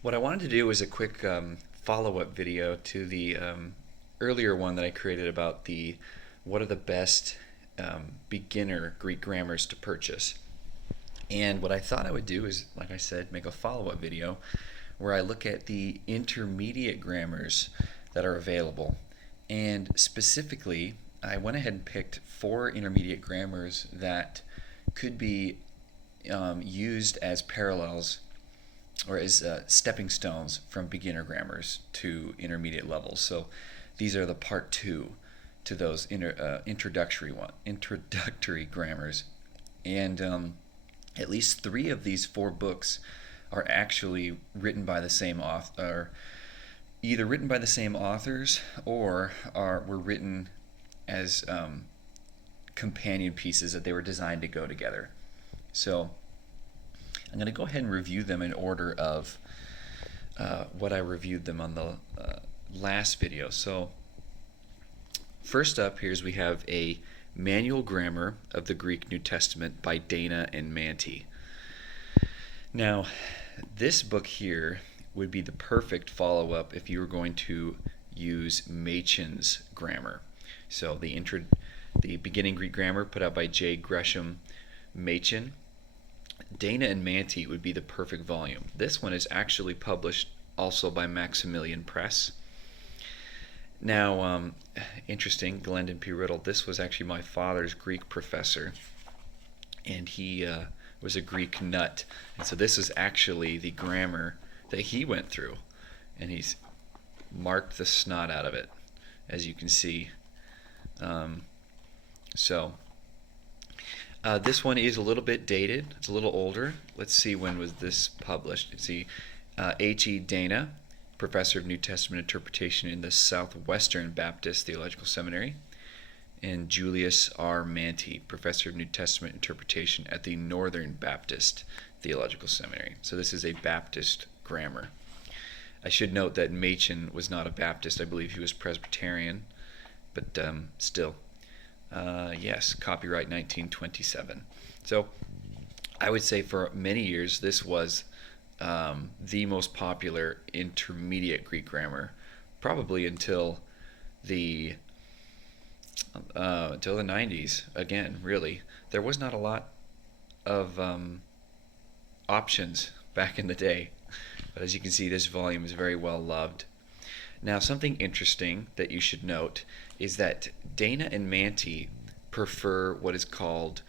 What I wanted to do was a quick follow-up video to the earlier one that I created about the what are the best beginner Greek grammars to purchase. And what I thought I would do is, like I said, make a follow-up video where I look at the intermediate grammars that are available. And specifically, I went ahead and picked four intermediate grammars that could be used as parallels or as stepping stones from beginner grammars to intermediate levels. So these are the part two to those introductory grammars, and at least three of these four books are actually written by the same author, either written by the same authors or were written as companion pieces that they were designed to go together. So I'm going to go ahead and review them in order of what I reviewed them on the last video. So first up, we have a Manual Grammar of the Greek New Testament by Dana and Manti. Now, this book here would be the perfect follow-up if you were going to use Machen's grammar. So the beginning Greek grammar put out by J. Gresham Machen. Dana and Manti would be the perfect volume. This one is actually published also by Maximilian Press. Now, interesting, Glendon P. Riddle, this was actually my father's Greek professor, and he was a Greek nut. And so this is actually the grammar that he went through, and he's marked the snot out of it, as you can see. This one is a little bit dated. It's a little older. Let's see, when was this published? Let's see, H.E. Dana, professor of New Testament interpretation in the Southwestern Baptist Theological Seminary, and Julius R. Manti, professor of New Testament interpretation at the Northern Baptist Theological Seminary. So this is a Baptist grammar. I should note that Machen was not a Baptist. I believe he was Presbyterian, but still. Yes, copyright 1927. So I would say for many years this was the most popular intermediate Greek grammar, probably until the 90s. Again, really, there was not a lot of options back in the day, but as you can see, this volume is very well loved. Now, something interesting that you should note is that Dana and Manti prefer what is called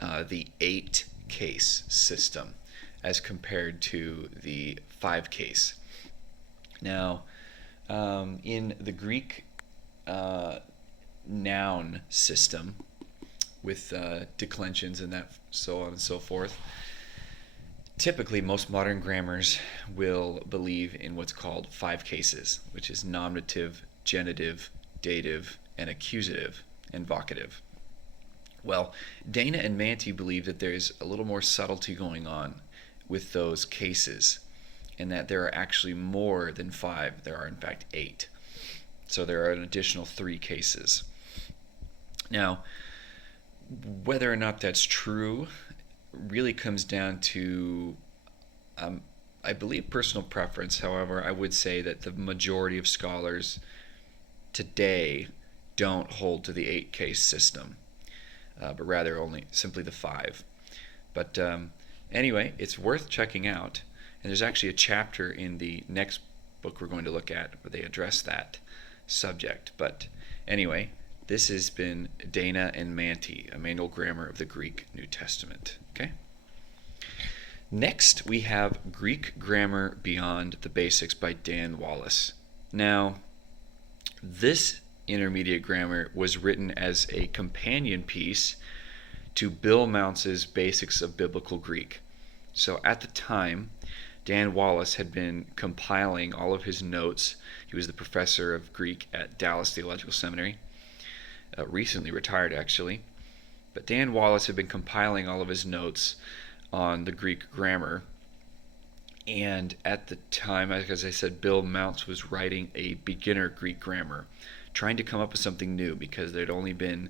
the 8-case system as compared to the 5-case. Now, in the Greek noun system with declensions and that, so on and so forth, typically most modern grammars will believe in what's called 5 cases, which is nominative, genitive, dative, and accusative and vocative. Well, Dana and Manti believe that there's a little more subtlety going on with those cases, and that there are actually more than 5. There are, in fact, 8. So there are an additional 3 cases. Now, whether or not that's true really comes down to, I believe, personal preference. However, I would say that the majority of scholars today don't hold to the 8-case system, but rather only simply the 5. But anyway, it's worth checking out, and there's actually a chapter in the next book we're going to look at where they address that subject. But anyway, this has been Dana and Manti, a manual grammar of the Greek New Testament. Okay. Next, we have Greek Grammar Beyond the Basics by Dan Wallace. Now, this intermediate grammar was written as a companion piece to Bill Mounce's Basics of Biblical Greek. So at the time, Dan Wallace had been compiling all of his notes. He was the professor of Greek at Dallas Theological Seminary, recently retired actually. But Dan Wallace had been compiling all of his notes on the Greek grammar. And at the time, as I said, Bill Mounce was writing a beginner Greek grammar, trying to come up with something new because there'd only been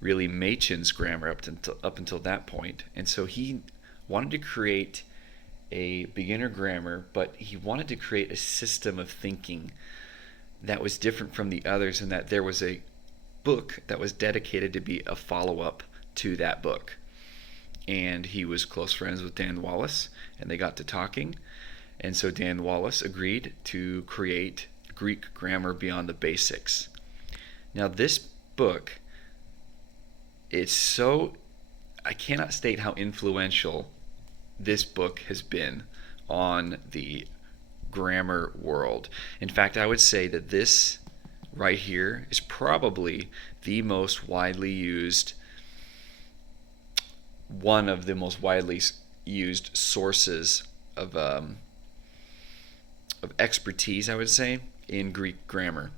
really Machen's grammar up until that point. And so he wanted to create a beginner grammar, but he wanted to create a system of thinking that was different from the others, and that there was a book that was dedicated to be a follow-up to that book. And he was close friends with Dan Wallace, and they got to talking, and so Dan Wallace agreed to create Greek Grammar Beyond the Basics. Now this book, it's so, I cannot state how influential this book has been on the grammar world. In fact, I would say that this right here is probably the most widely used, one of the most widely used sources of expertise, I would say, in Greek grammar.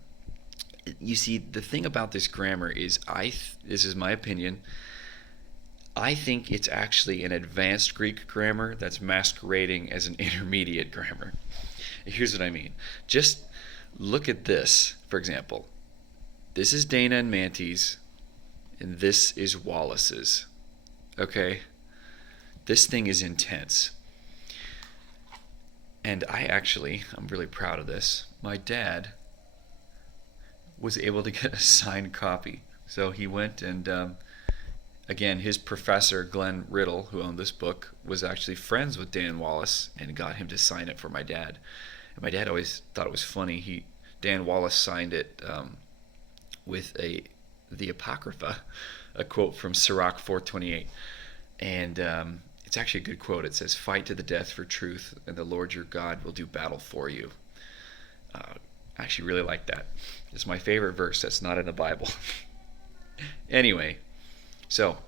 You see, the thing about this grammar is, this is my opinion, I think it's actually an advanced Greek grammar that's masquerading as an intermediate grammar. Here's what I mean. Just look at this, for example. This is Dana and Manty's, and this is Wallace's. Okay? This thing is intense. And I'm really proud of this. My dad was able to get a signed copy. So he went and, again, his professor, Glenn Riddle, who owned this book, was actually friends with Dan Wallace and got him to sign it for my dad. And my dad always thought it was funny. Dan Wallace signed it with the Apocrypha, a quote from Sirach 4:28. And it's actually a good quote. It says, "Fight to the death for truth, and the Lord your God will do battle for you." I actually really like that. It's my favorite verse that's not in the Bible. Anyway, so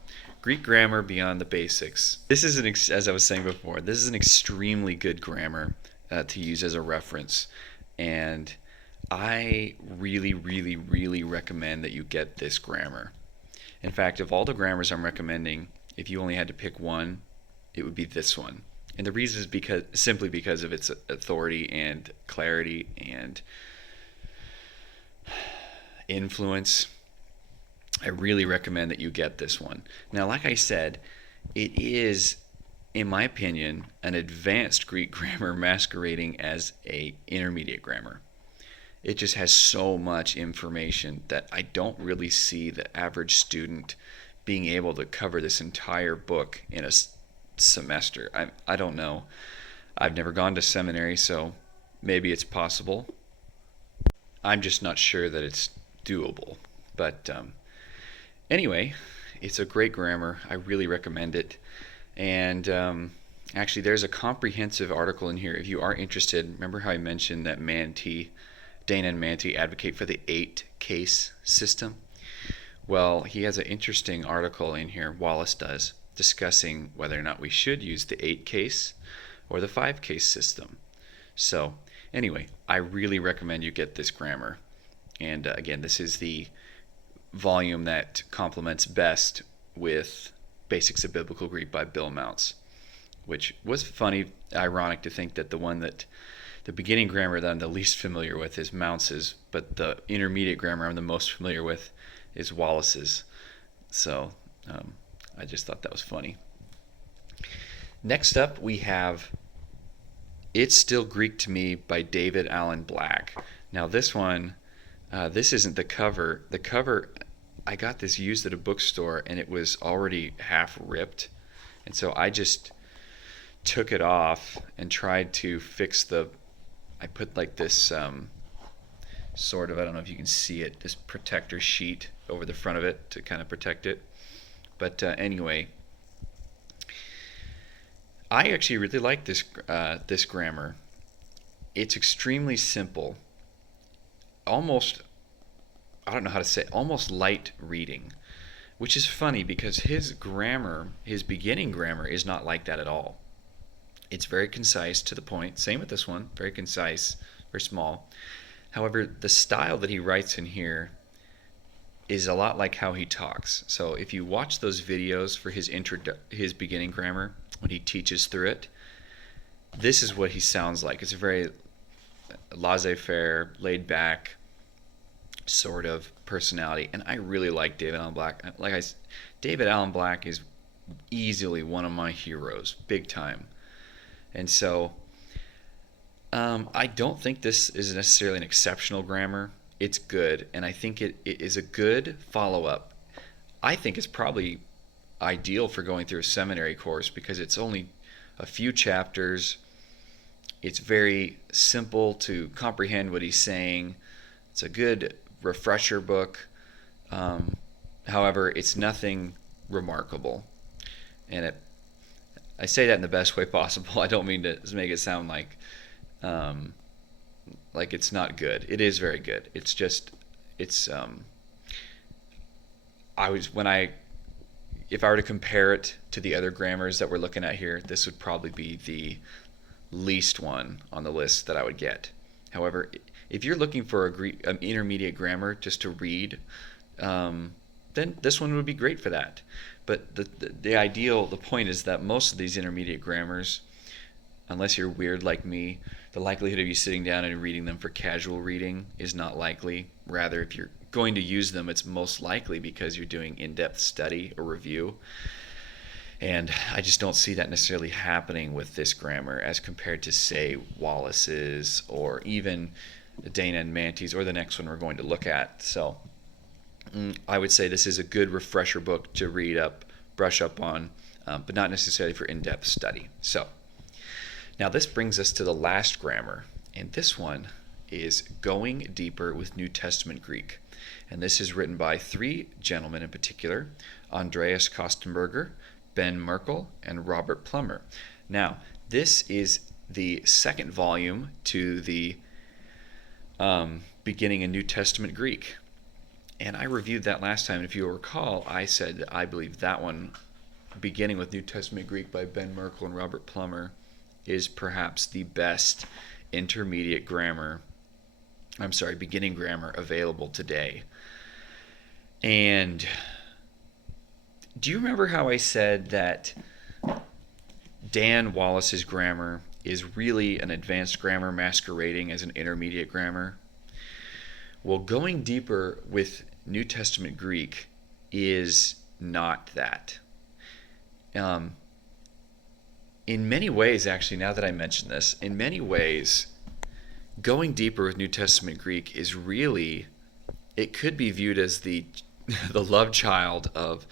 Greek Grammar Beyond the Basics. This is, as I was saying before, this is an extremely good grammar to use as a reference. And I really, really, really recommend that you get this grammar. In fact, of all the grammars I'm recommending, if you only had to pick one, it would be this one. And the reason is simply because of its authority and clarity and influence. I really recommend that you get this one. Now, like I said, it is, in my opinion, an advanced Greek grammar masquerading as a intermediate grammar. It just has so much information that I don't really see the average student being able to cover this entire book in a semester. I don't know. I've never gone to seminary, so maybe it's possible. I'm just not sure that it's doable. But anyway, it's a great grammar. I really recommend it. And actually, there's a comprehensive article in here if you are interested. Remember how I mentioned that Dana and Manty advocate for the 8-case system? Well, he has an interesting article in here, Wallace does, discussing whether or not we should use the 8-case or the 5-case system. So anyway, I really recommend you get this grammar. And again, this is the volume that complements best with Basics of Biblical Greek by Bill Mounts, which was funny, ironic to think that the beginning grammar that I'm the least familiar with is Mounts's, but the intermediate grammar I'm the most familiar with is Wallace's. So I just thought that was funny. Next up, we have It's Still Greek to Me by David Allen Black. Now this one, this isn't the cover. The cover, I got this used at a bookstore and it was already half ripped. And so I just took it off and tried to fix I put like this sort of, I don't know if you can see it, this protector sheet over the front of it to kind of protect it. But anyway, I actually really like this grammar. It's extremely simple, almost, I don't know how to say, almost light reading, which is funny because his beginning grammar is not like that at all. It's very concise, to the point. Same with this one, very concise, very small. However, the style that he writes in here is a lot like how he talks. So if you watch those videos for his beginning grammar, when he teaches through it, this is what he sounds like. It's a very laissez-faire, laid-back sort of personality, and I really like David Allen Black. David Allen Black is easily one of my heroes, big time. And so I don't think this is necessarily an exceptional grammar. It's good, and I think it is a good follow-up. I think it's probably ideal for going through a seminary course because it's only a few chapters. It's very simple to comprehend what he's saying. It's a good refresher book. However, it's nothing remarkable. And I say that in the best way possible. I don't mean to make it sound like it's not good. It is very good. It's just, it's, if I were to compare it to the other grammars that we're looking at here, this would probably be the least one on the list that I would get. However, if you're looking for an intermediate grammar just to read, then this one would be great for that. But the point is that most of these intermediate grammars, unless you're weird like me, the likelihood of you sitting down and reading them for casual reading is not likely. Rather, if you're going to use them, it's most likely because you're doing in-depth study or review. And I just don't see that necessarily happening with this grammar as compared to, say, Wallace's or even Dana and Mante's or the next one we're going to look at. So I would say this is a good refresher book to read up, brush up on, but not necessarily for in-depth study. So now this brings us to the last grammar, and this one is Going Deeper with New Testament Greek. And this is written by three gentlemen in particular, Andreas Kostenberger, Ben Merkel, and Robert Plummer. Now, this is the second volume to the Beginning in New Testament Greek. And I reviewed that last time, and if you'll recall, I said that I believe that one, Beginning with New Testament Greek by Ben Merkel and Robert Plummer, is perhaps the best intermediate grammar, beginning grammar available today. And do you remember how I said that Dan Wallace's grammar is really an advanced grammar masquerading as an intermediate grammar? Well, Going Deeper with New Testament Greek is not that. In many ways, actually, now that I mention this, in many ways, Going Deeper with New Testament Greek is really, it could be viewed as the love child of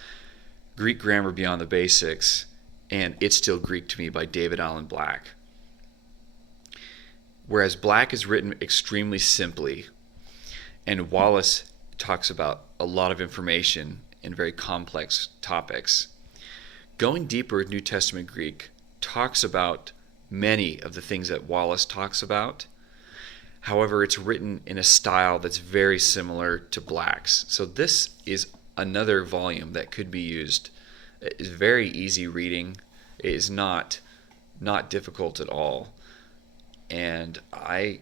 Greek Grammar Beyond the Basics and It's Still Greek to Me by David Allen Black. Whereas Black is written extremely simply, and Wallace talks about a lot of information and very complex topics, Going Deeper with New Testament Greek talks about many of the things that Wallace talks about. However, it's written in a style that's very similar to Black's. So this is another volume that could be used. It's very easy reading. It is not difficult at all. And I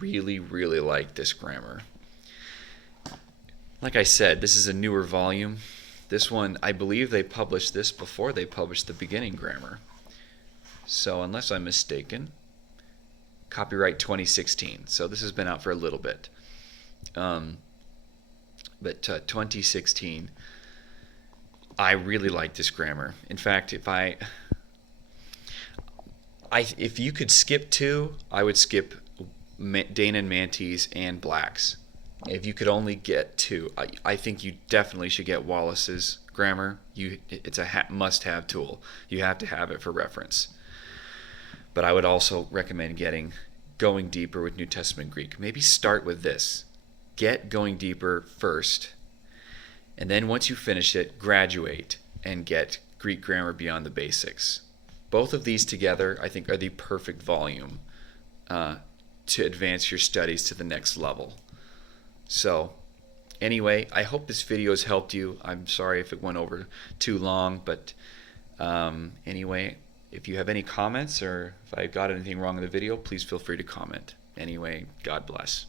really, really like this grammar. Like I said, this is a newer volume. This one, I believe they published this before they published the beginning grammar. So unless I'm mistaken, copyright 2016. So this has been out for a little bit. But 2016, I really like this grammar. In fact, if you could skip two, I would skip Dana and Mante's and Black's. If you could only get two, I think you definitely should get Wallace's grammar. It's a must-have tool. You have to have it for reference. But I would also recommend Going Deeper with New Testament Greek. Maybe start with this. Get Going Deeper first, and then once you finish it, graduate and get Greek Grammar Beyond the Basics. Both of these together, I think, are the perfect volume to advance your studies to the next level. So anyway, I hope this video has helped you. I'm sorry if it went over too long, but anyway, if you have any comments or if I got anything wrong in the video, please feel free to comment. Anyway, God bless.